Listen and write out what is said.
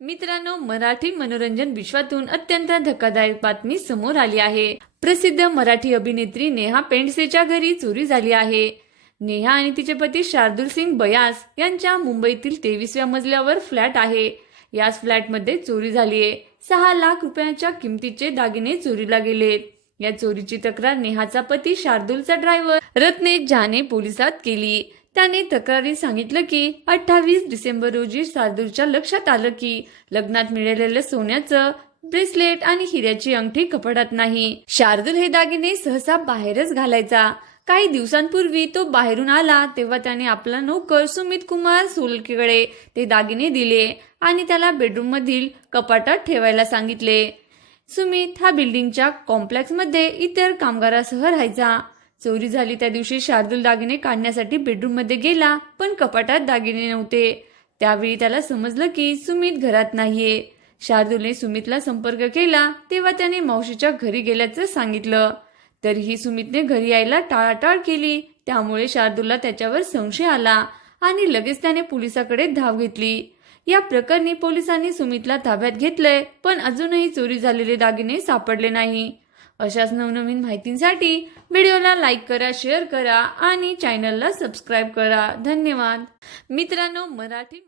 मित्रांनो मराठी मनोरंजन विश्वातून अत्यंत धक्कादायक बातमी समोर आली आहे. प्रसिद्ध मराठी अभिनेत्री नेहा पेंडसेच्या घरी चोरी झाली आहे. नेहा आणि तिचे पती शार्दुल सिंग बयास यांच्या मुंबईतील तेवीसव्या मजल्यावर फ्लॅट आहे. याच फ्लॅटमध्ये चोरी झालीये. सहा लाख रुपयांच्या किमतीचे दागिने चोरीला गेलेत. या चोरीची तक्रार नेहाचा पती शार्दुलचा ड्रायव्हर रत्नेश जाने पोलिसात केली. त्याने तक्रारीत सांगितलं की अठ्ठावीस डिसेंबर रोजी शार्दूलच्या लक्षात आलं की लग्नात मिळालेलं सोन्याचं ब्रेसलेट आणि हिऱ्याची अंगठी कपडात नाही. शार्दूल हे दागिने सहसा बाहेरच घालायचा. काही दिवसांपूर्वी तो बाहेरून आला तेव्हा त्याने आपला नोकर सुमित कुमार सोलकेकडे ते दागिने दिले आणि त्याला बेडरूम मधील कपाटात ठेवायला सांगितले. सुमित हा बिल्डिंगच्या कॉम्प्लेक्समध्ये इतर कामगारासह राहायचा. चोरी झाली त्या दिवशी शार्दूल दागिने काढण्यासाठी बेडरूममध्ये गेला पण कपाटात दागिने नव्हते. त्यावेळी त्याला समजलं की सुमित घरात नाहीये. शार्दूलने सुमितला संपर्क केला तेव्हा त्याने मावशीच्या घरी गेल्याचं सांगितलं. तरीही सुमितने घरी यायला टाळाटाळ केली त्यामुळे शार्दूलला त्याच्यावर संशय आला आणि लगेच त्याने पोलिसाकडे धाव घेतली. या प्रकरणी पोलिसांनी सुमितला ताब्यात घेतलंय पण अजूनही चोरी झालेले दागिने सापडले नाही. अशाच नवनवीन माहितींसाठी व्हिडिओला लाईक करा शेअर करा आणि चॅनलला सबस्क्राईब करा. धन्यवाद. मित्रांनो मराठी